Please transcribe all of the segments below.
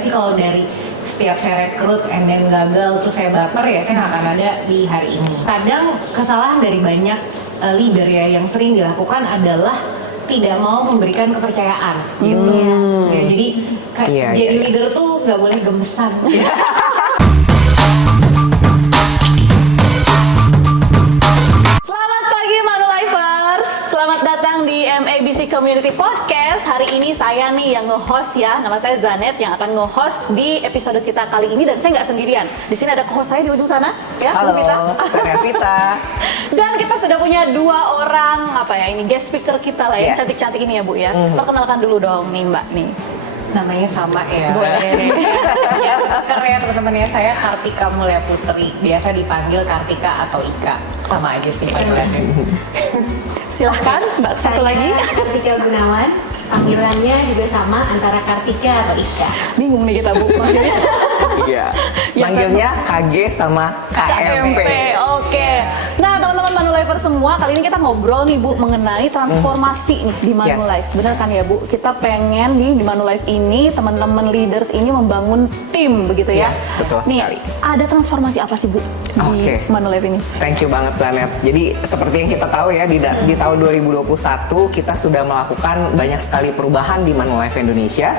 sih kalau dari setiap saya rekrut and then gagal terus saya baper ya saya nggak akan ada di hari ini. Kadang kesalahan dari banyak leader ya yang sering dilakukan adalah tidak mau memberikan kepercayaan gitu. Ya, jadi jadi leader tuh nggak boleh gemesan. Selamat pagi Manulifers, selamat datang di MABC Community Podcast. Hari ini saya nih yang nge-host ya, nama saya Zanet yang akan nge-host di episode kita kali ini dan saya nggak sendirian. Di sini ada co-host saya di ujung sana, ya. Halo, Vita. saya Vita. Dan kita sudah punya dua orang guest speaker kita lah ya, cantik-cantik ini ya Bu ya. Perkenalkan dulu dong nih Mbak nih. Namanya sama ya. Boleh. Ya, keren teman-teman ya. Saya Kartika Mulya Putri, biasa dipanggil Kartika atau Ika. Sama aja sih panggilannya. Silahkan Mbak satu lagi. Kartika Gunawan, panggilannya juga sama antara Kartika atau Ika. Bingung nih kita Bu manggilnya. Iya. Manggilnya KG sama KMP. Oke. Nah, teman-teman Manulifers semua, kali ini kita ngobrol nih Bu mengenai transformasi nih di Manulife. Benar kan ya Bu? Kita pengen nih di Manulife ini teman-teman leaders ini membangun tim begitu ya. Yes, betul nih, sekali. ada transformasi apa sih Bu di Manulife ini? Thank you banget Zanet. Jadi seperti yang kita tahu ya di tahun 2021 kita sudah melakukan banyak sekali perubahan di Manulife Indonesia.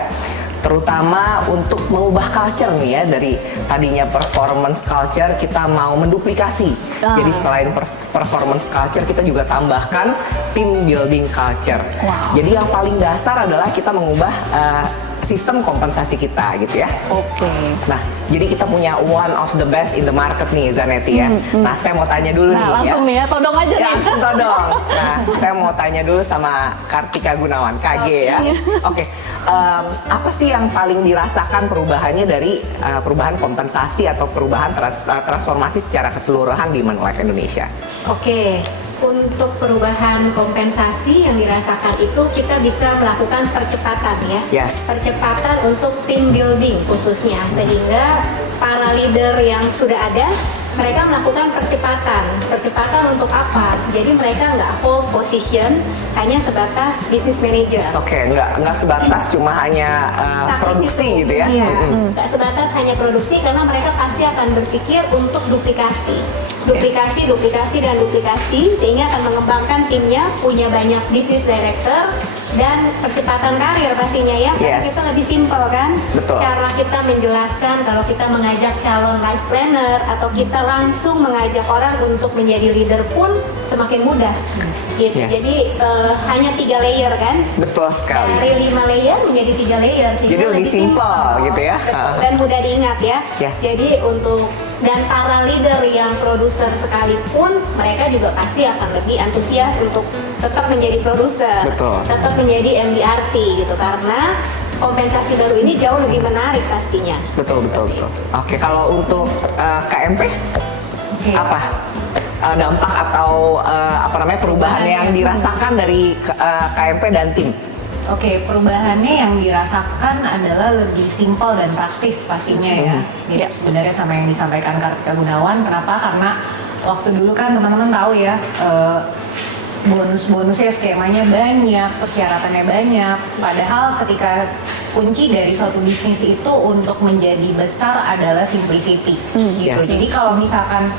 Terutama untuk mengubah culture nih ya, dari tadinya performance culture kita mau menduplikasi. Jadi selain performance culture kita juga tambahkan team building culture. Jadi yang paling dasar adalah kita mengubah sistem kompensasi kita gitu ya. Oke. Nah, jadi kita punya one of the best in the market nih Zanetti ya. Nah, saya mau tanya dulu nih langsung nih ya, todong aja nih. Langsung todong. Nah, saya mau tanya dulu sama Kartika Gunawan, KG ya. Oke, apa sih yang paling dirasakan perubahannya dari perubahan kompensasi atau perubahan transformasi secara keseluruhan di Manulife Indonesia? Oke, untuk perubahan kompensasi yang dirasakan itu kita bisa melakukan percepatan ya. Yes. Percepatan untuk team building khususnya, sehingga para leader yang sudah ada mereka melakukan percepatan. Percepatan untuk apa? Jadi mereka nggak hold position hanya sebatas business manager. Oke, nggak sebatas cuma hanya produksi gitu ya? Iya, nggak sebatas hanya produksi karena mereka pasti akan berpikir untuk duplikasi, dan duplikasi sehingga akan mengembangkan timnya, punya banyak business director dan percepatan karir pastinya ya. Karena kita lebih simpel kan? Betul. Cara kita menjelaskan kalau kita mengajak calon life planner atau kita langsung mengajak orang untuk menjadi leader pun semakin mudah. Gitu. Jadi hanya 3 layer kan? Betul sekali. Dari 5 layer menjadi 3 layer. Jadi lebih simpel gitu ya. Dan mudah diingat ya. Yes. Jadi dan para leader yang produser sekalipun mereka juga pasti akan lebih antusias untuk tetap menjadi produser, tetap menjadi MDRT gitu, karena kompensasi baru ini jauh lebih menarik pastinya. Betul. Oke, kalau untuk KMP apa dampak atau perubahan yang dirasakan dari KMP dan tim? Oke, perubahannya yang dirasakan adalah lebih simpel dan praktis pastinya ya. Mirip sebenarnya sama yang disampaikan Kartika Gunawan. Kenapa? Karena waktu dulu kan teman-teman tahu ya, bonus-bonusnya skemanya banyak, persyaratannya banyak. Padahal ketika kunci dari suatu bisnis itu untuk menjadi besar adalah simplicity. Gitu. Jadi kalau misalkan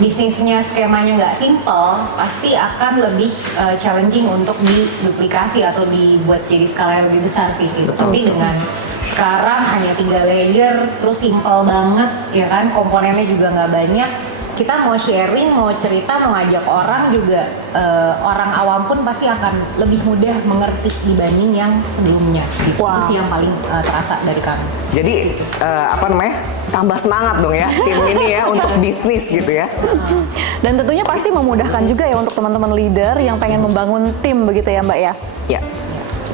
bisnisnya skemanya nggak simple, pasti akan lebih challenging untuk diduplikasi atau dibuat jadi skala yang lebih besar sih. Gitu. Tapi dengan sekarang hanya 3 layer, terus simple banget, ya kan, komponennya juga nggak banyak. Kita mau sharing, mau cerita, mau ngajak orang juga, orang awam pun pasti akan lebih mudah mengerti dibanding yang sebelumnya. Gitu. Itu sih yang paling terasa dari kami. Jadi tambah semangat dong ya tim ini ya untuk bisnis gitu ya. Dan tentunya pasti memudahkan juga ya untuk teman-teman leader yang pengen membangun tim begitu ya Mbak ya. Ya.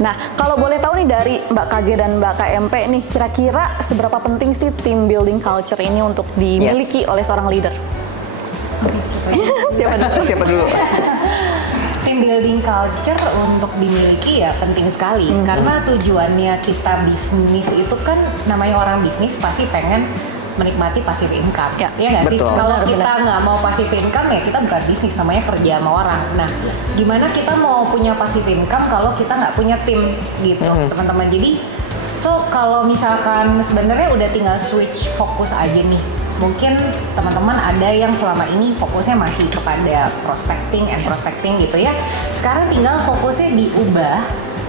Nah, kalau boleh tahu nih dari Mbak KG dan Mbak KMP nih, kira-kira seberapa penting sih team building culture ini untuk dimiliki oleh seorang leader? Siapa dulu? Team building culture untuk dimiliki ya penting sekali, karena tujuannya kita bisnis itu kan, namanya orang bisnis pasti pengen menikmati passive income, ya nggak sih? Kalau kita nggak mau passive income ya kita bukan bisnis, namanya kerja sama orang. Nah, gimana kita mau punya passive income kalau kita nggak punya tim gitu, teman-teman? Jadi So kalau misalkan sebenarnya udah tinggal switch fokus aja nih. Mungkin teman-teman ada yang selama ini fokusnya masih kepada prospecting gitu ya. Sekarang tinggal fokusnya diubah,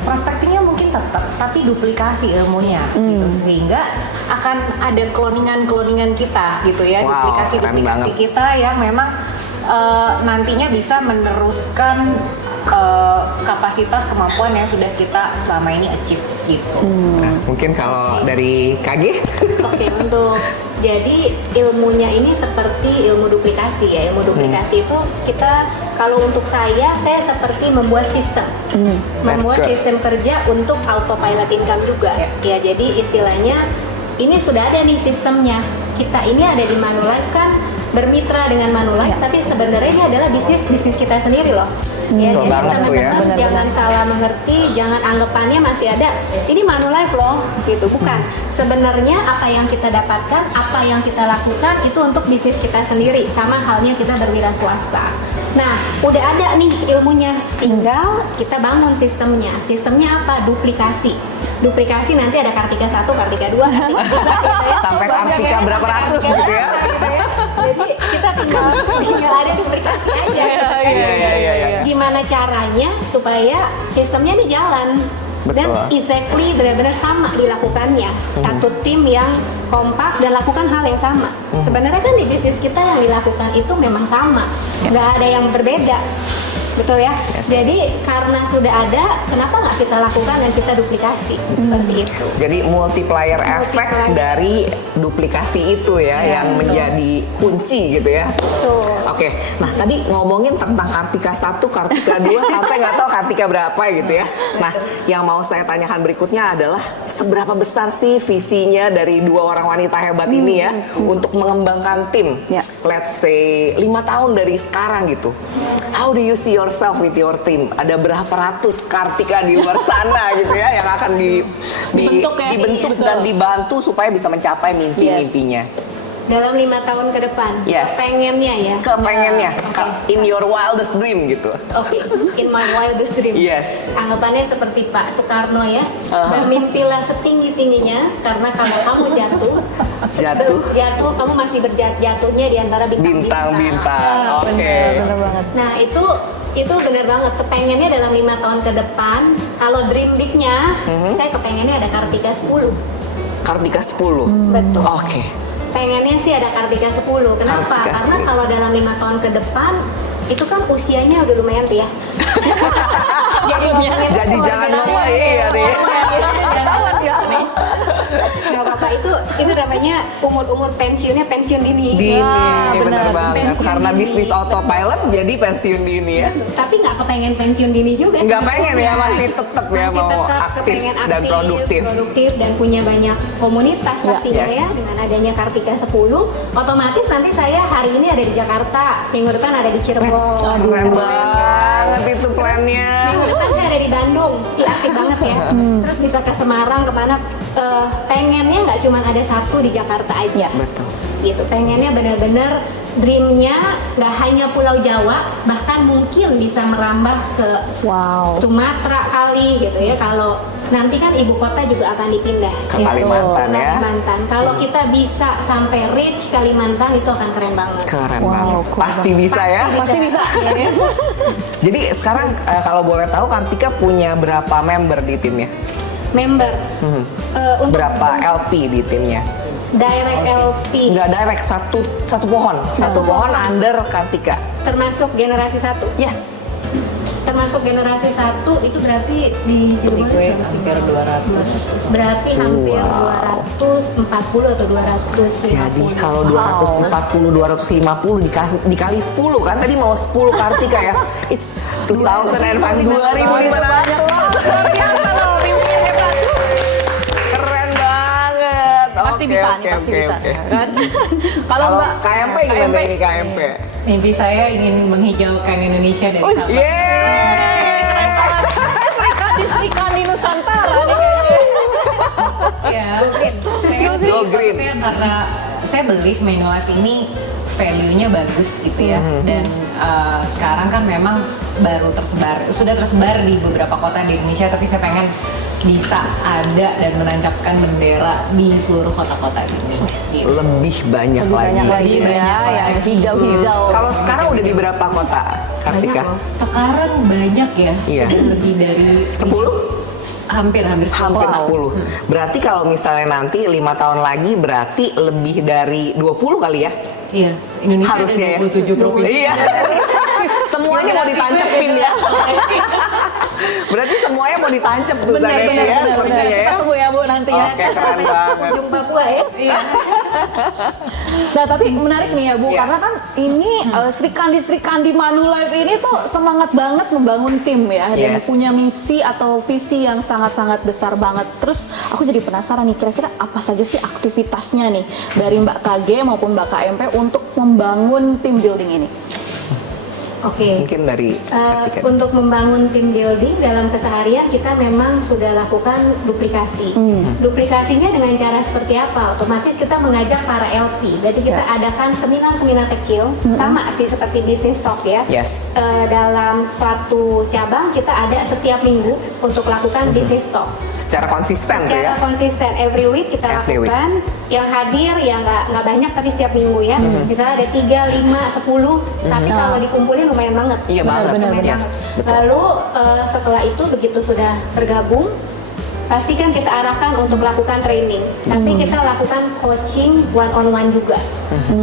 prospectingnya mungkin tetap, tapi duplikasi ilmunya gitu, sehingga akan ada cloningan kita gitu ya, Wow, duplikasi keren banget. kita yang memang nantinya bisa meneruskan kapasitas kemampuan yang sudah kita selama ini achieve gitu. Nah, mungkin kalau dari KG Oke, untuk jadi ilmunya ini seperti ilmu duplikasi ya. Ilmu duplikasi itu kita, kalau untuk saya seperti membuat sistem. Membuat That's good. sistem kerja untuk autopilot income juga. Ya, jadi istilahnya ini sudah ada nih sistemnya. Kita ini ada di Manulife kan bermitra dengan Manulife, tapi sebenarnya ini adalah bisnis kita sendiri loh. Ya, Betul jadi banget tuh ya. teman-teman jangan salah mengerti, jangan anggapannya masih ada ini Manulife loh, gitu. Bukan. Sebenarnya apa yang kita dapatkan, apa yang kita lakukan itu untuk bisnis kita sendiri, sama halnya kita berwira swasta. Nah, udah ada nih ilmunya, tinggal kita bangun sistemnya. Sistemnya apa? Duplikasi. Duplikasi nanti ada Kartika 1, Kartika 2, Kartika 3, gitu ya. Sampai Banyak Kartika ya, berapa sampai ratus Kartika gitu ya. berapa gitu ya. Jadi kita tinggal ada duplikasi aja. Iya. Gimana caranya supaya sistemnya ini jalan dan Betul. exactly benar-benar sama dilakukannya. Satu tim yang kompak dan lakukan hal yang sama. Sebenarnya kan di bisnis kita yang dilakukan itu memang sama, nggak ada yang berbeda. Betul ya? Yes. Jadi karena sudah ada, kenapa nggak kita lakukan dan kita duplikasi? Seperti itu. Jadi multiplier effect dari duplikasi itu ya, yang menjadi kunci gitu ya. Betul. Oke, nah tadi ngomongin tentang Kartika 1, Kartika 2 sampai nggak tahu Kartika berapa gitu ya. Nah, yang mau saya tanyakan berikutnya adalah seberapa besar sih visinya dari dua orang wanita hebat ini ya untuk mengembangkan tim? Ya. Let's say 5 tahun dari sekarang gitu. How do you see yourself with your team? Ada berapa ratus Kartika di luar sana gitu ya yang akan dibentuk dan dibantu supaya bisa mencapai mimpi-mimpinya. Dalam 5 tahun ke depan, Yes. pengennya ya. Kepengennya Oke. in your wildest dream gitu. Oke, in my wildest dream. Yes. Anggapannya seperti Pak Soekarno ya, bermimpilah setinggi-tingginya karena kalau kamu jatuh, kamu masih berjatuhnya di antara bintang-bintang. Bintang-bintang. Oke. Bener banget. Nah itu benar banget, kepengennya dalam 5 tahun ke depan, kalau dream big-nya, saya kepengennya ada Kartika 10. Kartika 10. Betul. Oke. Pengennya sih ada Kartika 10. Kenapa? Kartika Karena 10. kalau dalam 5 tahun ke depan itu kan usianya udah lumayan tuh ya. Jadi jangan ngomong iya deh. Gak apa-apa, itu namanya umur pensiunnya pensiun dini. Dini, benar. benar banget. Pensiun Karena dini. bisnis autopilot jadi pensiun dini ya. Tapi nggak kepengen pensiun dini juga. Nggak pengen ya, masih tetep ya, Masih mau tetap aktif kepengen dan produktif. dan punya banyak komunitas Ya. pastinya Yes. ya. Dengan adanya Kartika 10, otomatis nanti saya hari ini ada di Jakarta, minggu depan ada di Cirebon. Keren banget itu plannya. Minggu depan saya ada di Bandung, asik banget ya. Terus bisa ke Semarang, kemana? Pengennya nggak cuma ada satu di Jakarta aja. Betul. Gitu, pengennya benar-benar dreamnya nggak hanya Pulau Jawa, bahkan mungkin bisa merambah ke Wow. Sumatera kali gitu ya. Kalau nanti kan ibu kota juga akan dipindah Ke Kalimantan ya. Kalimantan. Kalau kita bisa sampai reach Kalimantan itu akan keren banget. Keren Wow, banget. cool Pasti bisa ya. Pasti bisa. Ya. Jadi sekarang kalau boleh tahu Kartika punya berapa member di timnya? Member untuk Berapa LP di timnya? direct LP Nggak direct, satu pohon. Satu pohon under Kartika. termasuk generasi 1. Yes. Termasuk generasi 1 itu berarti di Cirebon hampir 200. berarti hampir 240 atau 250. Jadi kalau 240, 250 dikali 10 kan tadi mau 10 Kartika ya. It's 2005 2.500. Keren banget. Pasti bisa nih, pasti bisa. Kan? Kalau Kalau Mbak KMP gimana ini KMP? Mimpi saya ingin menghijaukan Indonesia dari Sabang. Yeay. Serikat di Nusantara nih kayaknya. Ya, saya sih Go green. maksudnya karena saya believe Manulife ini value-nya bagus gitu ya, dan sekarang kan memang sudah tersebar di beberapa kota di Indonesia, tapi saya pengen bisa ada dan menancapkan bendera di seluruh kota-kota ini. Gitu. Lebih banyak Lebih lagi. banyak lagi Lebih ya, banyak yang lagi. hijau-hijau. Kalau sekarang udah di berapa kota, Kartika? Sekarang banyak ya, Iya. sudah lebih dari 10? hampir 10. Hampir 10. Berarti kalau misalnya nanti 5 tahun lagi berarti lebih dari 20 kali ya? Iya, Indonesia Harusnya ada ya. 27 provinsi. Iya. Semuanya mau ditancepin ya. Berarti semuanya mau ditancep tuh Benar, Zanet, benar, ya, benar, sepertinya benar. ya. Kita tunggu ya Bu nanti ya. Oke, keren banget. Ujung Papua ya. Iya. Nah tapi menarik nih ya Bu, Iya. karena kan ini Sri Kandi Manulife ini tuh semangat banget membangun tim ya, dan Yes. punya misi atau visi yang sangat-sangat besar banget. Terus aku jadi penasaran nih, kira-kira apa saja sih aktivitasnya nih dari Mbak KG maupun Mbak KMP untuk membangun tim building ini? Oke. Mungkin dari Kartika. Untuk membangun tim building dalam keseharian kita memang sudah lakukan duplikasi. Duplikasinya dengan cara seperti apa? Otomatis kita mengajak para LP. Berarti kita adakan seminar-seminar kecil, sama sih seperti bisnis talk ya. Yes. Dalam suatu cabang kita ada setiap minggu untuk lakukan bisnis talk. Secara konsisten tuh ya. Secara konsisten every week kita Every week. lakukan. Yang hadir ya nggak banyak tapi setiap minggu ya. Misalnya ada 3, 5, 10. Tapi kalau dikumpulin lumayan banget. Iya banget. benar, Lumayan Yes, banget. betul. Lalu setelah itu begitu sudah bergabung, pastikan kita arahkan untuk lakukan training. Tapi kita lakukan coaching one on one juga.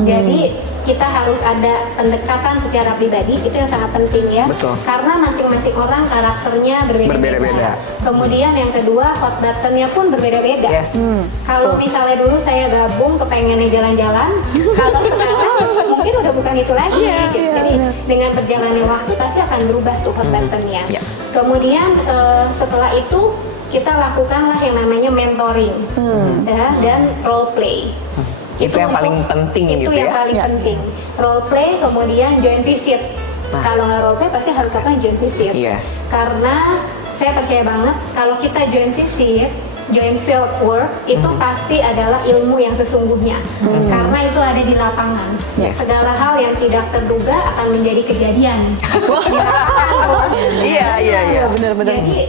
Jadi kita harus ada pendekatan secara pribadi, itu yang sangat penting ya. Betul. Karena masing-masing orang karakternya Berbeda-beda. berbeda-beda. Kemudian yang kedua hot buttonnya pun berbeda-beda. Yes. Kalau misalnya dulu saya gabung kepengennya jalan-jalan, kalau sekarang mungkin udah bukan itu lagi. Gitu. Jadi dengan berjalannya waktu pasti akan berubah tuh hot buttonnya. Ya. Kemudian setelah itu kita lakukanlah yang namanya mentoring ya, dan role play. Itu yang paling penting itu gitu yang ya. paling Ya. penting. Role play kemudian joint visit. Nah. Kalau nggak role play pasti harus apa joint visit. Yes. Karena saya percaya banget kalau kita joint visit, joint field work itu pasti adalah ilmu yang sesungguhnya. Karena itu ada di lapangan. Yes. Segala hal yang tidak terduga akan menjadi kejadian. Di lapangan tuh. Iya. Benar-benar. Jadi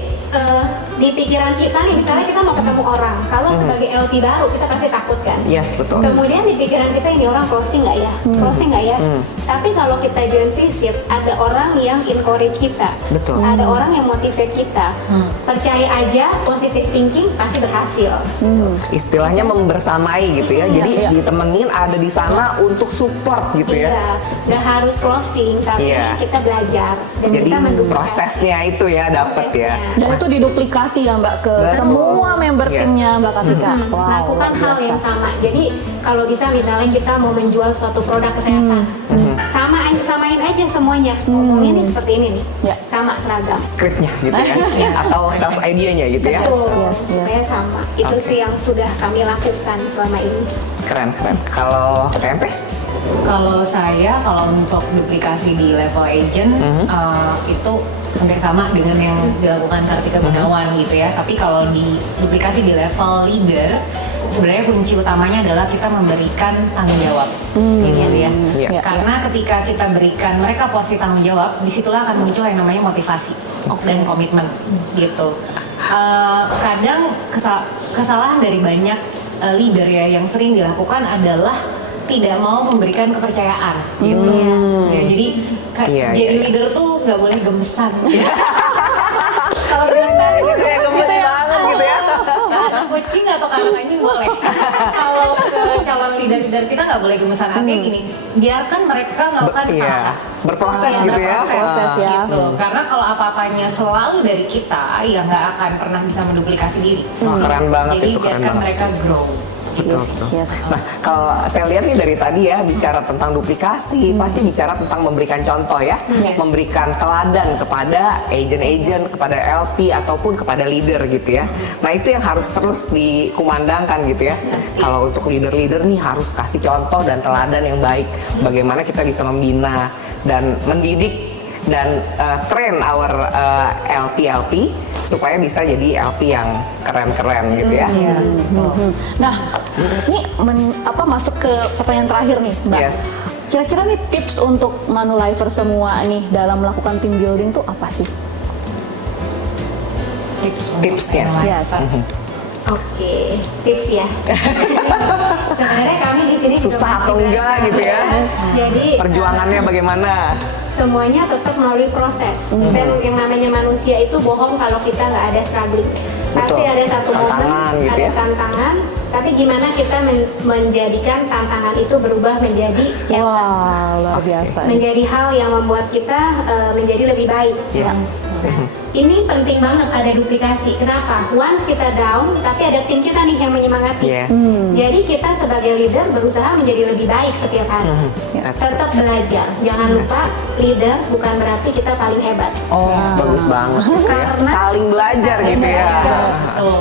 di pikiran kita nih, misalnya kita mau ketemu orang, kalau sebagai LP baru kita pasti takut kan. Yes, betul. Kemudian di pikiran kita ini orang closing nggak ya, closing nggak ya. Tapi kalau kita joint visit, ada orang yang encourage kita, Betul. ada orang yang motivate kita. Percaya aja, positive thinking pasti berhasil. Istilahnya membersamai gitu ya. Jadi Iya. ditemenin ada di sana untuk support gitu ya. Iya, nggak harus closing, tapi Iya. kita belajar dan Jadi kita mendukung. prosesnya itu ya dapat ya. Dan itu diduplikasi ya Mbak ke Betul. semua member Iya. timnya Mbak Kartika. Wow, Lakukan luar hal yang biasa. sama. Jadi kalau bisa misalnya kita mau menjual suatu produk kesehatan, samain aja semuanya. Ngomongnya nih seperti ini nih, Ya. sama seragam. Skripnya gitu ya. Atau sales idea-nya gitu ya. Betul, Yes. supaya sama. Itu Oke. sih yang sudah kami lakukan selama ini. Keren. Kalau KMP? Kalau saya, kalau untuk duplikasi di level agent itu hampir sama dengan yang dilakukan Kartika Gunawan gitu ya. Tapi kalau di duplikasi di level leader, sebenarnya kunci utamanya adalah kita memberikan tanggung jawab, gitu ya. Iya. Karena ketika kita berikan mereka porsi tanggung jawab, disitulah akan muncul yang namanya motivasi dan komitmen, gitu. Kadang kesalahan dari banyak leader ya yang sering dilakukan adalah tidak mau memberikan kepercayaan gitu. Ya, jadi Iya, jadi iya. leader tuh nggak boleh gemesan. Kalau gemesan Gitu ya, gemes banget gitu ya. Anak kucing atau anak anjing boleh. Kalau ke calon leader kita nggak boleh gemesan. Artinya gini, biarkan mereka melakukan Iya. kesalahan. Berproses Iya, gitu ya. Proses ya. Gitu. Karena kalau apa-apanya selalu dari kita, ya nggak akan pernah bisa menduplikasi diri. Wah, keren banget Jadi itu, keren biarkan banget. mereka grow. Betul, Yes, betul. yes. Nah, kalau saya lihat nih dari tadi ya bicara tentang duplikasi, pasti bicara tentang memberikan contoh ya, Yes. memberikan teladan kepada agent-agent, kepada LP ataupun kepada leader gitu ya. Nah, itu yang harus terus dikumandangkan gitu ya. Kalau untuk leader-leader nih harus kasih contoh dan teladan yang baik. Bagaimana kita bisa membina dan mendidik dan train our LP supaya bisa jadi LP yang keren-keren gitu ya. Iya, betul. Nah, ini masuk ke pertanyaan terakhir nih, Mbak. Yes. Kira-kira nih tips untuk Manulifer semua nih dalam melakukan team building tuh apa sih? Tipsnya. Yes. Oke, tips ya. Sebenarnya kami di sini juga Susah atau masih enggak belajar. gitu ya? Jadi Perjuangannya bagaimana? semuanya tetap melalui proses. Dan yang namanya manusia itu bohong kalau kita nggak ada struggling. Pasti Betul. ada satu Tantangan momen, gitu ada ya. tantangan. Tapi gimana kita menjadikan tantangan itu berubah menjadi challenge, Wah, luar biasa. menjadi hal yang membuat kita menjadi lebih baik. Yes. Nah, ini penting banget ada duplikasi. Kenapa? Once kita down, tapi ada tim kita nih yang menyemangati. Yes. Jadi kita sebagai leader berusaha menjadi lebih baik setiap hari. That's Tetap belajar. Jangan lupa leader bukan berarti kita paling hebat. Oh, bagus banget gitu ya. Karena- Saling belajar gitu ya.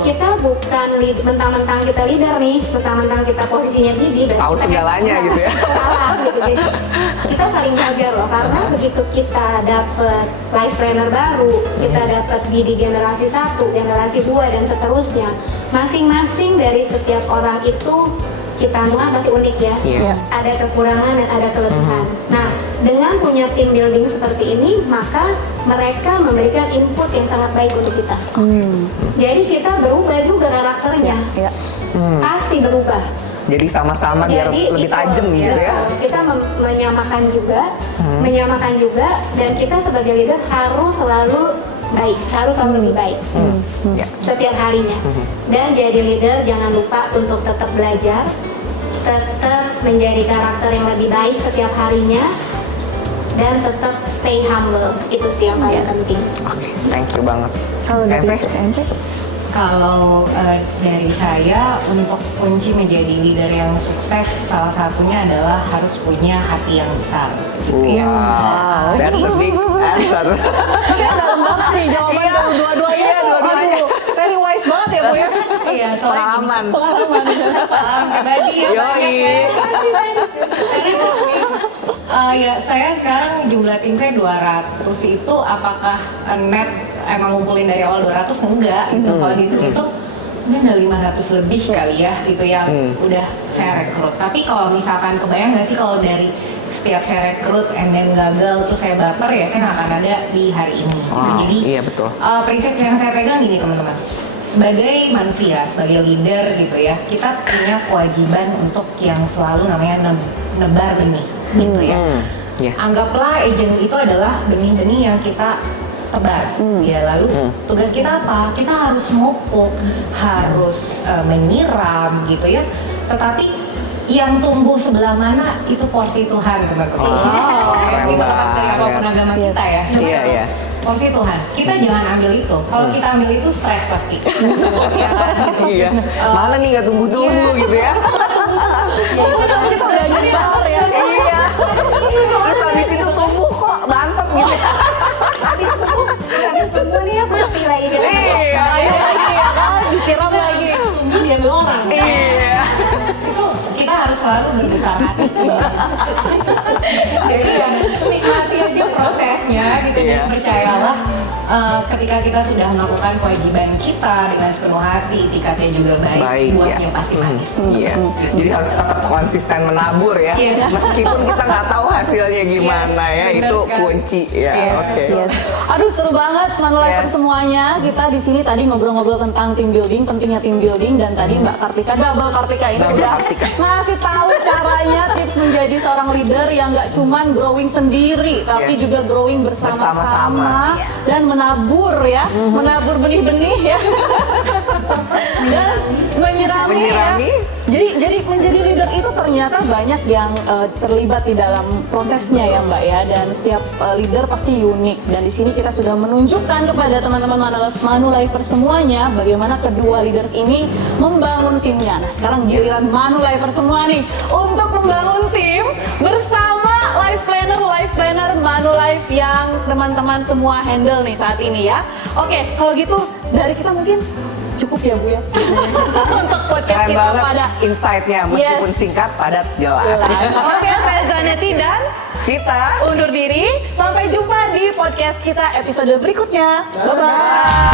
Kita bukan mentang-mentang kita leader nih, mentang-mentang kita posisinya BD, berarti Tahu kita segalanya hebat. gitu ya. Salah gitu. Jadi, kita saling belajar loh, karena begitu kita dapet life planner baru, kita dapat BD generasi 1, generasi 2 dan seterusnya. Masing-masing dari setiap orang itu ciptaan Tuhan pasti unik ya. Yes. Ada kekurangan dan ada kelebihan. Nah, dengan punya tim building seperti ini, maka mereka memberikan input yang sangat baik untuk kita. Jadi kita berubah juga karakternya. Ya. Pasti berubah. Jadi sama-sama biar Jadi lebih itu, tajam gitu ya. Kita menyamakan juga, dan kita sebagai leader harus selalu baik, harus selalu lebih baik Ya. setiap harinya. Dan jadi leader jangan lupa untuk tetap belajar, tetap menjadi karakter yang lebih baik setiap harinya, dan tetap stay humble. Itu sih yang paling penting. Oke, thank you banget. Kalau dari Tempe? TMP? Kalau dari saya, untuk kunci menjadi leader yang sukses, salah satunya adalah harus punya hati yang besar. Wow, that's a big answer. Kayak dalam banget nih jawaban dari dua-duanya. Iya, dua-duanya. Aduh, very wise banget ya Bu ya. Iya, soalnya Pengalaman. Pengalaman. pengalaman pribadi ya banyak Yoi. ya. Karena gini, ya saya sekarang jumlah tim saya 200 itu apakah net emang ngumpulin dari awal 200? Enggak gitu. Kalau dihitung-hitung ini ada 500 lebih kali ya itu yang udah saya rekrut. Tapi kalau misalkan kebayang nggak sih kalau dari setiap saya rekrut and then gagal terus saya baper, ya saya nggak akan ada di hari ini. Gitu. Wow, Jadi iya betul. prinsip yang saya pegang gini teman-teman, sebagai manusia, sebagai leader gitu ya, kita punya kewajiban untuk yang selalu namanya nebar benih gitu ya. Yes. Anggaplah agent itu adalah benih-benih yang kita tebar. Ya lalu tugas kita apa? Kita harus memupuk, harus menyiram gitu ya. Tetapi yang tumbuh sebelah mana itu porsi Tuhan, teman-teman. keren Itu lepas dari apapun banget. agama kita ya. Iya, iya. Porsi Tuhan. Kita jangan ambil itu. Kalau kita ambil itu stres pasti. Ya kan? Gitu. Iya. Mana nih nggak tumbuh-tumbuh gitu ya? Kita udah nyebar ya. Iya. Terus habis itu tumbuh kok bantet gitu. Habis tumbuh nih ya mati lagi dia. Iya. Ayo lagi ya kan, disiram lagi. Tumbuh diambil orang. Iya. Itu kita harus selalu berbesar hati. Jadi ya nikmati aja prosesnya gitu. Iya. Dan percayalah ketika kita sudah melakukan kewajiban kita dengan sepenuh hati, itikadnya juga baik, buahnya pasti manis. Iya. Jadi harus tetap konsisten menabur ya. Yes. Meskipun kita nggak tahu hasilnya gimana Yes, ya, benar itu sekali. kunci ya. Yes. Oke. Yes. Aduh seru banget Manulifers Yes. semuanya. Kita di sini tadi ngobrol-ngobrol tentang team building, pentingnya team building, dan tadi Mbak Kartika, Double Kartika ini Double udah Kartika. ngasih tahu caranya tips menjadi seorang leader yang nggak cuman growing sendiri, tapi Yes. juga growing bersama-sama Bersama-sama. dan menabur ya, menabur benih-benih ya, dan menyirami ya. Jadi menjadi leader itu ternyata banyak yang terlibat di dalam prosesnya ya Mbak ya, dan setiap leader pasti unik, dan di sini kita sudah menunjukkan kepada teman-teman Manulifers semuanya bagaimana kedua leaders ini membangun timnya. Nah sekarang giliran Manulifers semua nih untuk membangun tim bersama Life Planner Manulife yang teman-teman semua handle nih saat ini ya. Oke, kalau gitu dari kita mungkin cukup ya Bu ya untuk podcast Keren kita banget pada insight-nya, meskipun Yes. singkat, padat, jelas. Oke, saya Zaneti dan Vita. undur diri. Sampai jumpa di podcast kita episode berikutnya. Bye-bye.